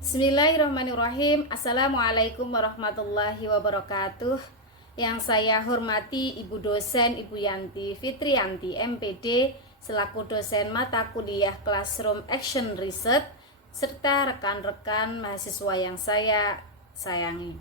Bismillahirrahmanirrahim. Assalamualaikum warahmatullahi wabarakatuh. Yang saya hormati Ibu dosen Ibu Yanti Fitriyanti MPD selaku dosen mata kuliah Classroom Action Research serta rekan-rekan mahasiswa yang saya sayangi.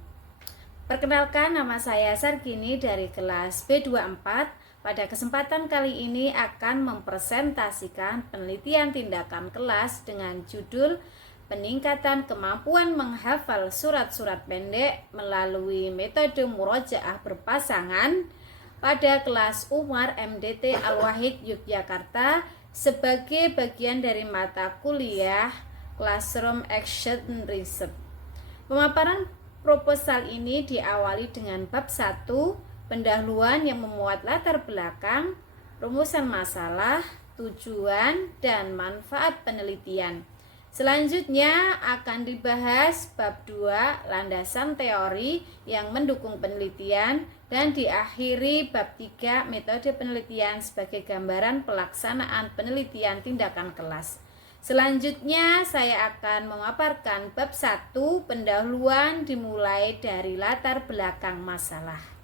Perkenalkan, nama saya Sargini dari kelas B24. Pada kesempatan kali ini akan mempresentasikan penelitian tindakan kelas dengan judul peningkatan kemampuan menghafal surat-surat pendek melalui metode murojaah berpasangan pada kelas Umar MDT Al-Wahid Yogyakarta sebagai bagian dari mata kuliah Classroom Action Research. Pemaparan proposal ini diawali dengan bab 1, pendahuluan yang memuat latar belakang, rumusan masalah, tujuan, dan manfaat penelitian. Selanjutnya akan dibahas bab 2, landasan teori yang mendukung penelitian, dan diakhiri bab 3, metode penelitian sebagai gambaran pelaksanaan penelitian tindakan kelas. Selanjutnya saya akan memaparkan bab 1, pendahuluan dimulai dari latar belakang masalah.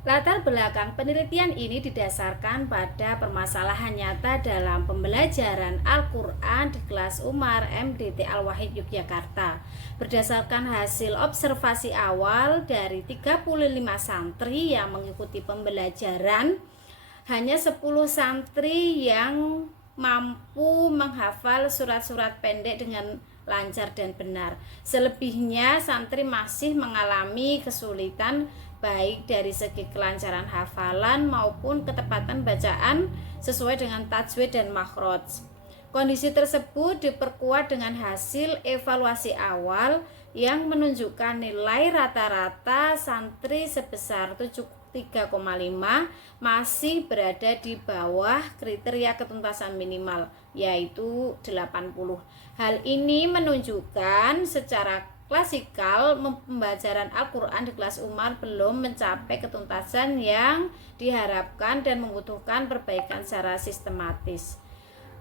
Latar belakang penelitian ini didasarkan pada permasalahan nyata dalam pembelajaran Al-Quran di kelas Umar MDT Al-Wahid Yogyakarta. Berdasarkan hasil observasi awal dari 35 santri yang mengikuti pembelajaran, hanya 10 santri yang mampu menghafal surat-surat pendek dengan lancar dan benar. Selebihnya santri masih mengalami kesulitan baik dari segi kelancaran hafalan maupun ketepatan bacaan sesuai dengan tajwid dan makhraj. Kondisi tersebut diperkuat dengan hasil evaluasi awal yang menunjukkan nilai rata-rata santri sebesar 3,5 masih berada di bawah kriteria ketuntasan minimal, yaitu 80. Hal ini menunjukkan secara klasikal pembelajaran Al-Quran di kelas Umar belum mencapai ketuntasan yang diharapkan dan membutuhkan perbaikan secara sistematis.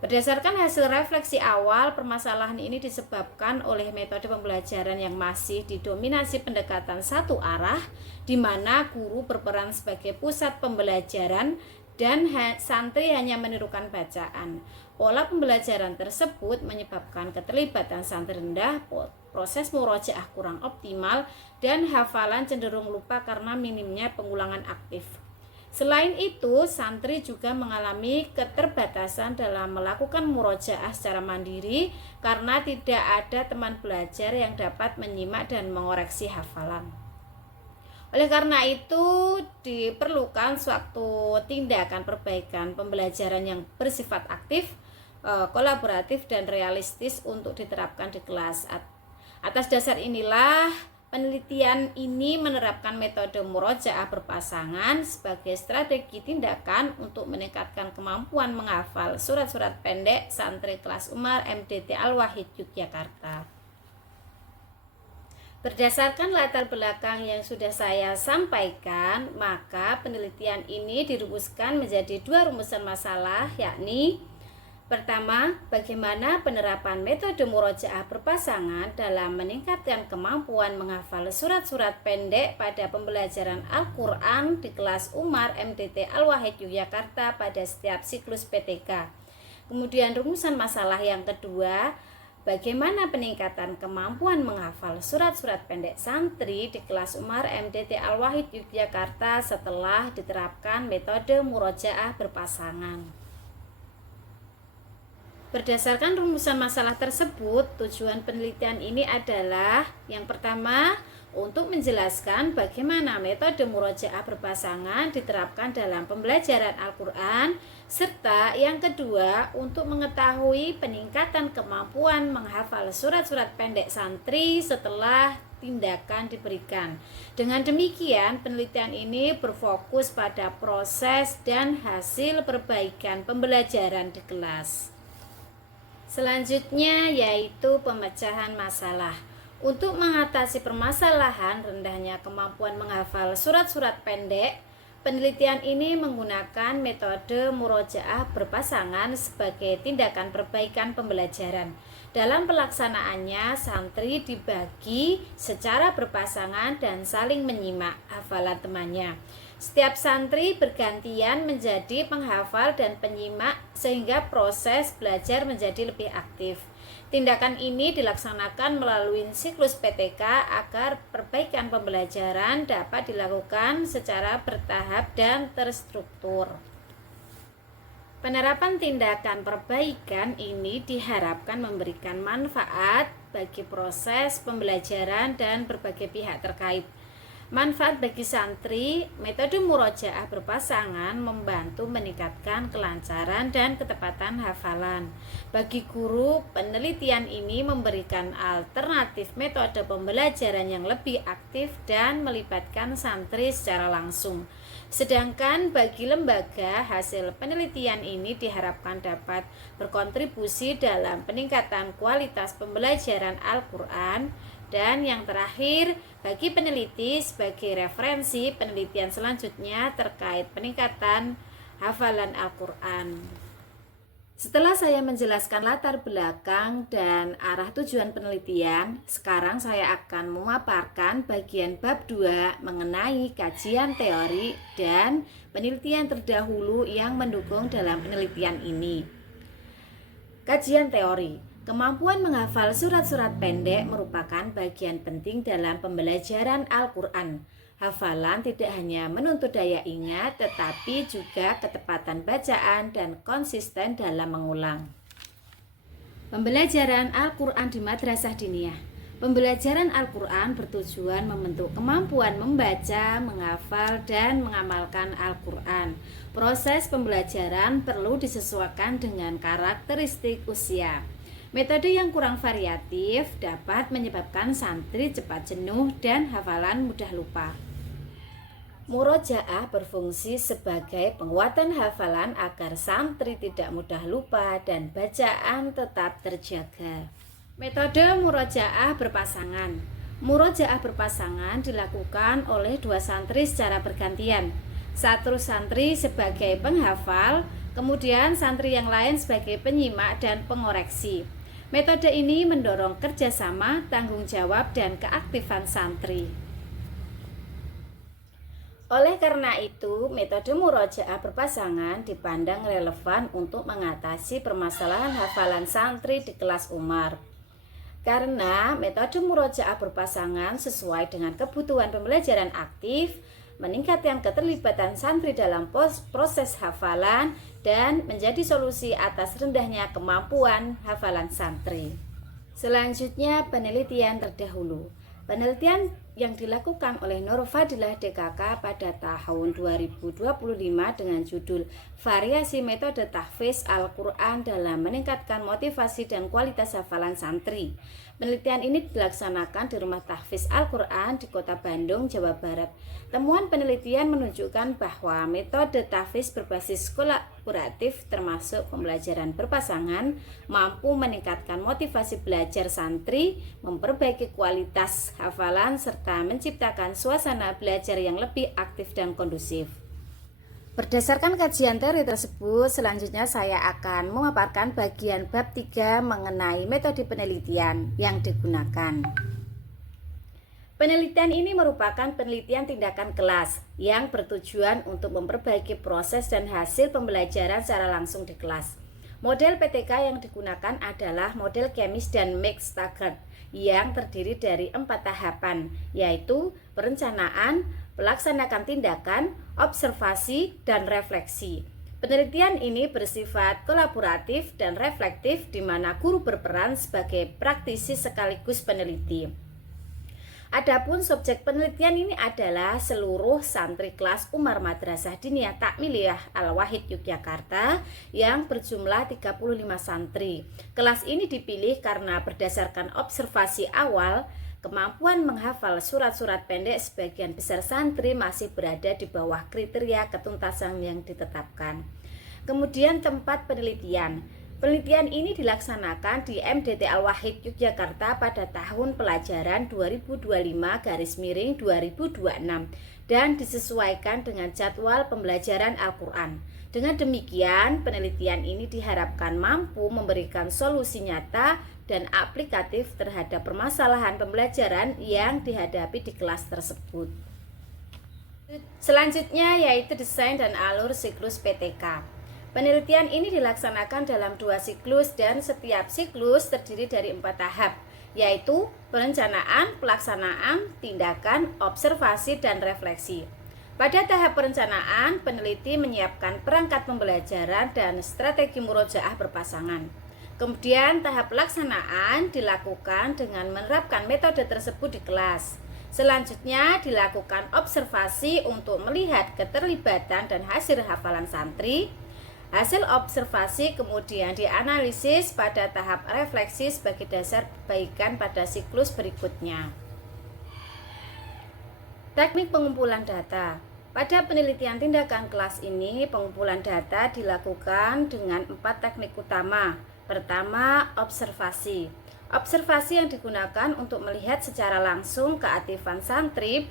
Berdasarkan hasil refleksi awal, permasalahan ini disebabkan oleh metode pembelajaran yang masih didominasi pendekatan satu arah, di mana guru berperan sebagai pusat pembelajaran dan santri hanya menirukan bacaan. Pola pembelajaran tersebut menyebabkan keterlibatan santri rendah, proses murojaah kurang optimal, dan hafalan cenderung lupa karena minimnya pengulangan aktif. Selain itu, santri juga mengalami keterbatasan dalam melakukan murojaah secara mandiri karena tidak ada teman belajar yang dapat menyimak dan mengoreksi hafalan. Oleh karena itu, diperlukan suatu tindakan perbaikan pembelajaran yang bersifat aktif, kolaboratif, dan realistis untuk diterapkan di kelas. Atas dasar inilah, penelitian ini menerapkan metode murojaah berpasangan sebagai strategi tindakan untuk meningkatkan kemampuan menghafal surat-surat pendek santri kelas Umar MDT Al-Wahid Yogyakarta. Berdasarkan latar belakang yang sudah saya sampaikan, maka penelitian ini dirumuskan menjadi 2 rumusan masalah, yakni pertama, bagaimana penerapan metode murojaah berpasangan dalam meningkatkan kemampuan menghafal surat-surat pendek pada pembelajaran Al-Quran di kelas Umar MDT Al-Wahid Yogyakarta pada setiap siklus PTK. Kemudian rumusan masalah yang kedua, bagaimana peningkatan kemampuan menghafal surat-surat pendek santri di kelas Umar MDT Al-Wahid Yogyakarta setelah diterapkan metode murojaah berpasangan. Berdasarkan rumusan masalah tersebut, tujuan penelitian ini adalah yang pertama, untuk menjelaskan bagaimana metode murojaah berpasangan diterapkan dalam pembelajaran Al-Quran, serta yang kedua, untuk mengetahui peningkatan kemampuan menghafal surat-surat pendek santri setelah tindakan diberikan. Dengan demikian, penelitian ini berfokus pada proses dan hasil perbaikan pembelajaran di kelas. Selanjutnya yaitu pemecahan masalah. Untuk mengatasi permasalahan rendahnya kemampuan menghafal surat-surat pendek, penelitian ini menggunakan metode murojaah berpasangan sebagai tindakan perbaikan pembelajaran. Dalam pelaksanaannya, santri dibagi secara berpasangan dan saling menyimak hafalan temannya. Setiap santri bergantian menjadi penghafal dan penyimak sehingga proses belajar menjadi lebih aktif. Tindakan ini dilaksanakan melalui siklus PTK agar perbaikan pembelajaran dapat dilakukan secara bertahap dan terstruktur. Penerapan tindakan perbaikan ini diharapkan memberikan manfaat bagi proses pembelajaran dan berbagai pihak terkait. Manfaat bagi santri, metode murojaah berpasangan membantu meningkatkan kelancaran dan ketepatan hafalan. Bagi guru, penelitian ini memberikan alternatif metode pembelajaran yang lebih aktif dan melibatkan santri secara langsung. Sedangkan bagi lembaga, hasil penelitian ini diharapkan dapat berkontribusi dalam peningkatan kualitas pembelajaran Al-Quran. Dan yang terakhir, bagi peneliti sebagai referensi penelitian selanjutnya terkait peningkatan hafalan Al-Quran. Setelah saya menjelaskan latar belakang dan arah tujuan penelitian, sekarang saya akan memaparkan bagian bab 2 mengenai kajian teori dan penelitian terdahulu yang mendukung dalam penelitian ini. Kajian teori. Kemampuan menghafal surat-surat pendek merupakan bagian penting dalam pembelajaran Al-Quran. Hafalan tidak hanya menuntut daya ingat, tetapi juga ketepatan bacaan dan konsisten dalam mengulang. Pembelajaran Al-Quran di Madrasah Diniyah. Pembelajaran Al-Quran bertujuan membentuk kemampuan membaca, menghafal, dan mengamalkan Al-Quran. Proses pembelajaran perlu disesuaikan dengan karakteristik usia. Metode yang kurang variatif dapat menyebabkan santri cepat jenuh dan hafalan mudah lupa. Murojaah berfungsi sebagai penguatan hafalan agar santri tidak mudah lupa dan bacaan tetap terjaga. Metode murojaah berpasangan. Murojaah berpasangan dilakukan oleh dua santri secara bergantian. Satu santri sebagai penghafal, kemudian santri yang lain sebagai penyimak dan pengoreksi. Metode ini mendorong kerjasama, tanggung jawab, dan keaktifan santri. Oleh karena itu, metode murojaah berpasangan dipandang relevan untuk mengatasi permasalahan hafalan santri di kelas Umar. Karena metode murojaah berpasangan sesuai dengan kebutuhan pembelajaran aktif, meningkatkan keterlibatan santri dalam proses hafalan, dan menjadi solusi atas rendahnya kemampuan hafalan santri. Selanjutnya, penelitian terdahulu. Penelitian yang dilakukan oleh Nur Fadilah DKK pada tahun 2025 dengan judul Variasi Metode Tahfiz Al-Quran dalam Meningkatkan Motivasi dan Kualitas Hafalan Santri. Penelitian ini dilaksanakan di Rumah Tahfiz Al-Quran di Kota Bandung, Jawa Barat. Temuan penelitian menunjukkan bahwa metode tahfiz berbasis kolaboratif termasuk pembelajaran berpasangan mampu meningkatkan motivasi belajar santri, memperbaiki kualitas hafalan, serta menciptakan suasana belajar yang lebih aktif dan kondusif. Berdasarkan kajian teori tersebut, selanjutnya saya akan memaparkan bagian bab 3 mengenai metode penelitian yang digunakan. Penelitian ini merupakan penelitian tindakan kelas yang bertujuan untuk memperbaiki proses dan hasil pembelajaran secara langsung di kelas. Model PTK yang digunakan adalah model Chemis dan Mix Taggart yang terdiri dari 4 tahapan, yaitu perencanaan, pelaksanakan tindakan, observasi, dan refleksi. Penelitian ini bersifat kolaboratif dan reflektif di mana guru berperan sebagai praktisi sekaligus peneliti. Adapun subjek penelitian ini adalah seluruh santri kelas Umar Madrasah Diniyah Takmiliyah Al-Wahid Yogyakarta yang berjumlah 35 santri. Kelas ini dipilih karena berdasarkan observasi awal, kemampuan menghafal surat-surat pendek sebagian besar santri masih berada di bawah kriteria ketuntasan yang ditetapkan. Kemudian tempat penelitian. Penelitian ini dilaksanakan di MDT Al-Wahid Yogyakarta pada tahun pelajaran 2025-2026 dan disesuaikan dengan jadwal pembelajaran Al-Quran. Dengan demikian, penelitian ini diharapkan mampu memberikan solusi nyata dan aplikatif terhadap permasalahan pembelajaran yang dihadapi di kelas tersebut. Selanjutnya yaitu desain dan alur siklus PTK. Penelitian ini dilaksanakan dalam 2 siklus dan setiap siklus terdiri dari 4 tahap, yaitu perencanaan, pelaksanaan, tindakan, observasi, dan refleksi. Pada tahap perencanaan, peneliti menyiapkan perangkat pembelajaran dan strategi murojaah berpasangan. Kemudian tahap pelaksanaan dilakukan dengan menerapkan metode tersebut di kelas. Selanjutnya dilakukan observasi untuk melihat keterlibatan dan hasil hafalan santri. Hasil observasi kemudian dianalisis pada tahap refleksi sebagai dasar perbaikan pada siklus berikutnya. Teknik pengumpulan data. Pada penelitian tindakan kelas ini, pengumpulan data dilakukan dengan 4 teknik utama. Pertama, observasi. Observasi yang digunakan untuk melihat secara langsung keaktifan santri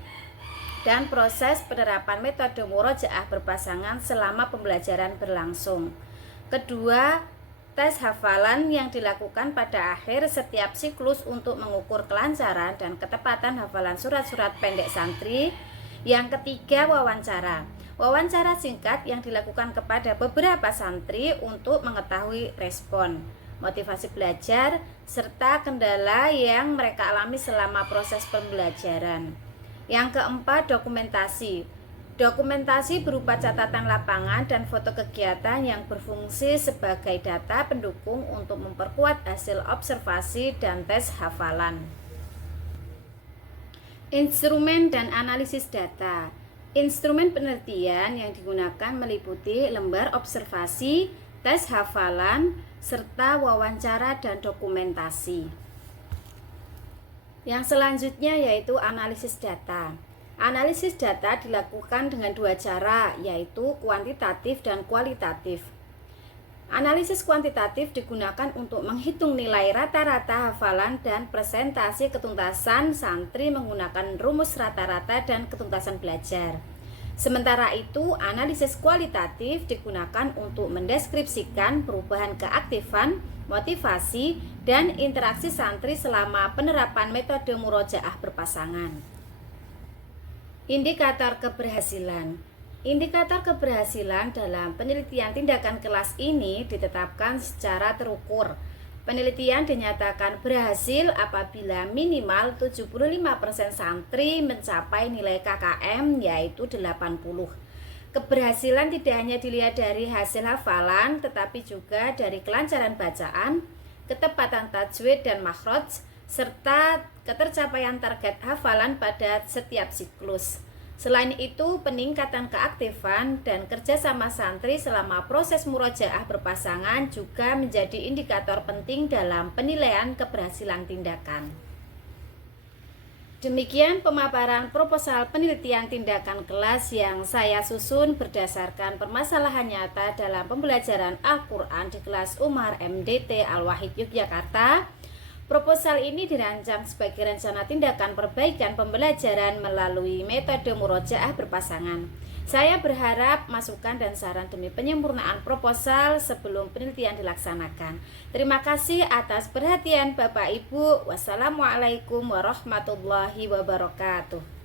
dan proses penerapan metode murojaah berpasangan selama pembelajaran berlangsung. Kedua, tes hafalan yang dilakukan pada akhir setiap siklus untuk mengukur kelancaran dan ketepatan hafalan surat-surat pendek santri. Yang ketiga, wawancara. Wawancara singkat yang dilakukan kepada beberapa santri untuk mengetahui respon, motivasi belajar, serta kendala yang mereka alami selama proses pembelajaran. Yang keempat, dokumentasi. Dokumentasi berupa catatan lapangan dan foto kegiatan yang berfungsi sebagai data pendukung untuk memperkuat hasil observasi dan tes hafalan. Instrumen dan analisis data. Instrumen penelitian yang digunakan meliputi lembar observasi, tes hafalan, serta wawancara dan dokumentasi. Yang selanjutnya yaitu analisis data. Analisis data dilakukan dengan 2 cara, yaitu kuantitatif dan kualitatif. Analisis kuantitatif digunakan untuk menghitung nilai rata-rata hafalan dan presentasi ketuntasan santri menggunakan rumus rata-rata dan ketuntasan belajar. Sementara itu, analisis kualitatif digunakan untuk mendeskripsikan perubahan keaktifan, motivasi, dan interaksi santri selama penerapan metode murojaah berpasangan. Indikator keberhasilan. Indikator keberhasilan dalam penelitian tindakan kelas ini ditetapkan secara terukur. Penelitian dinyatakan berhasil apabila minimal 75% santri mencapai nilai KKM yaitu 80. Keberhasilan tidak hanya dilihat dari hasil hafalan, tetapi juga dari kelancaran bacaan, ketepatan tajwid dan makhraj, serta ketercapaian target hafalan pada setiap siklus. Selain itu, peningkatan keaktifan dan kerjasama santri selama proses murojaah berpasangan juga menjadi indikator penting dalam penilaian keberhasilan tindakan. Demikian pemaparan proposal penelitian tindakan kelas yang saya susun berdasarkan permasalahan nyata dalam pembelajaran Al-Quran di kelas Umar MDT Al-Wahid Yogyakarta. Proposal ini dirancang sebagai rencana tindakan perbaikan pembelajaran melalui metode murojaah berpasangan. Saya berharap masukan dan saran demi penyempurnaan proposal sebelum penelitian dilaksanakan. Terima kasih atas perhatian Bapak Ibu. Wassalamualaikum warahmatullahi wabarakatuh.